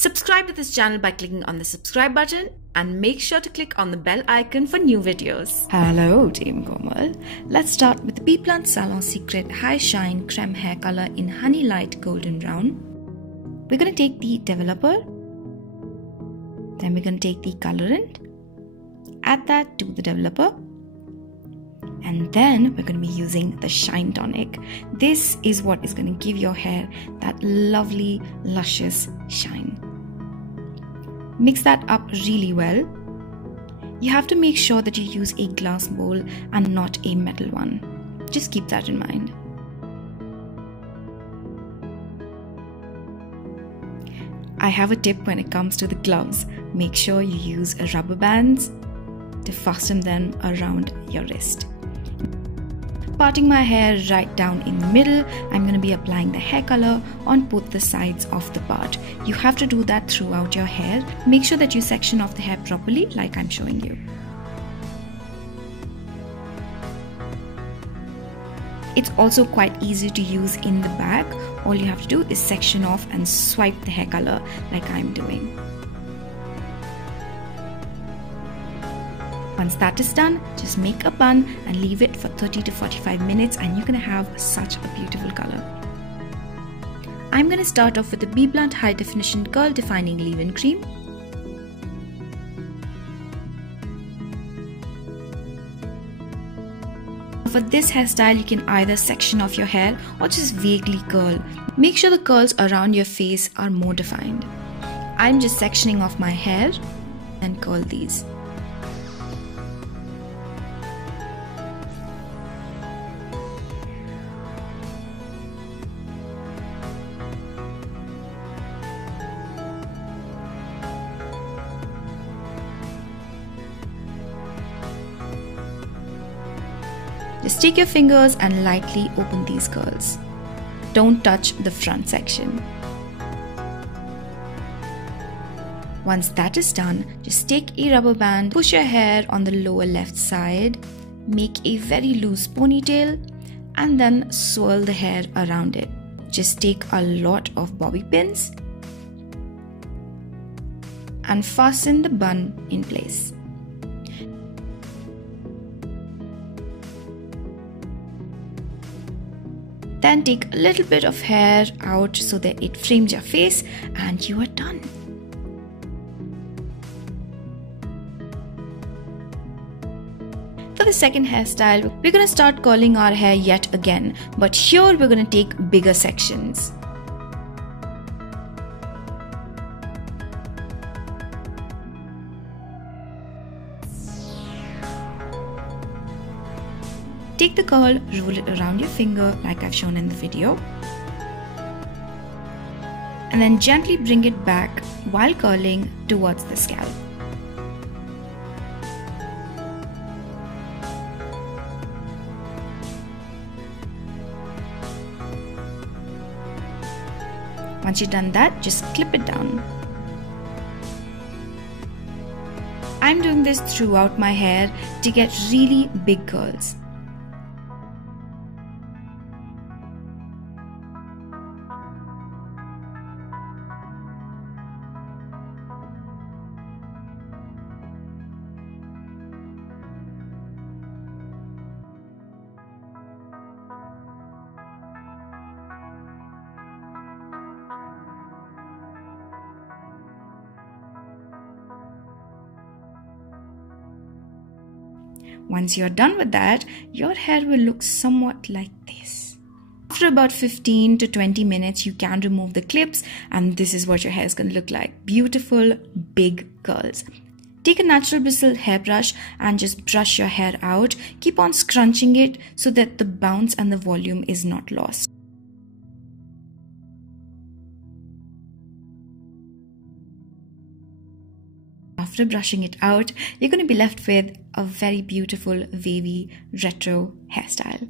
Subscribe to this channel by clicking on the subscribe button and make sure to click on the bell icon for new videos. Hello Team Komal. Let's start with the Bblunt Salon Secret High Shine Creme Hair Color in Honey Light Golden Brown. We're going to take the developer, then we're going to take the colorant, add that to the developer, and then we're going to be using the Shine Tonic. This is what is going to give your hair that lovely, luscious shine. Mix that up really well. You have to make sure that you use a glass bowl and not a metal one. Just keep that in mind. I have a tip when it comes to the gloves. Make sure you use rubber bands to fasten them around your wrist. Parting my hair right down in the middle, I'm going to be applying the hair color on both the sides of the part. You have to do that throughout your hair. Make sure that you section off the hair properly like I'm showing you. It's also quite easy to use in the back. All you have to do is section off and swipe the hair color like I'm doing. Once that is done, just make a bun and leave it for 30 to 45 minutes and you're going to have such a beautiful color. I'm going to start off with the Bblunt High Definition Curl Defining Leave-In Cream. For this hairstyle, you can either section off your hair or just vaguely curl. Make sure the curls around your face are more defined. I'm just sectioning off my hair and curl these. Just take your fingers and lightly open these curls. Don't touch the front section. Once that is done, just take a rubber band, push your hair on the lower left side, make a very loose ponytail, and then swirl the hair around it. Just take a lot of bobby pins and fasten the bun in place. Then take a little bit of hair out so that it frames your face and you are done. For the second hairstyle, we're going to start curling our hair yet again, but here we're going to take bigger sections. Take the curl, roll it around your finger like I've shown in the video, and then gently bring it back while curling towards the scalp. Once you've done that, just clip it down. I'm doing this throughout my hair to get really big curls. Once you're done with that, your hair will look somewhat like this. After about 15 to 20 minutes, you can remove the clips and this is what your hair is going to look like. Beautiful, big curls. Take a natural bristle hairbrush and just brush your hair out. Keep on scrunching it so that the bounce and the volume is not lost. After brushing it out, you're going to be left with a very beautiful, wavy, retro hairstyle.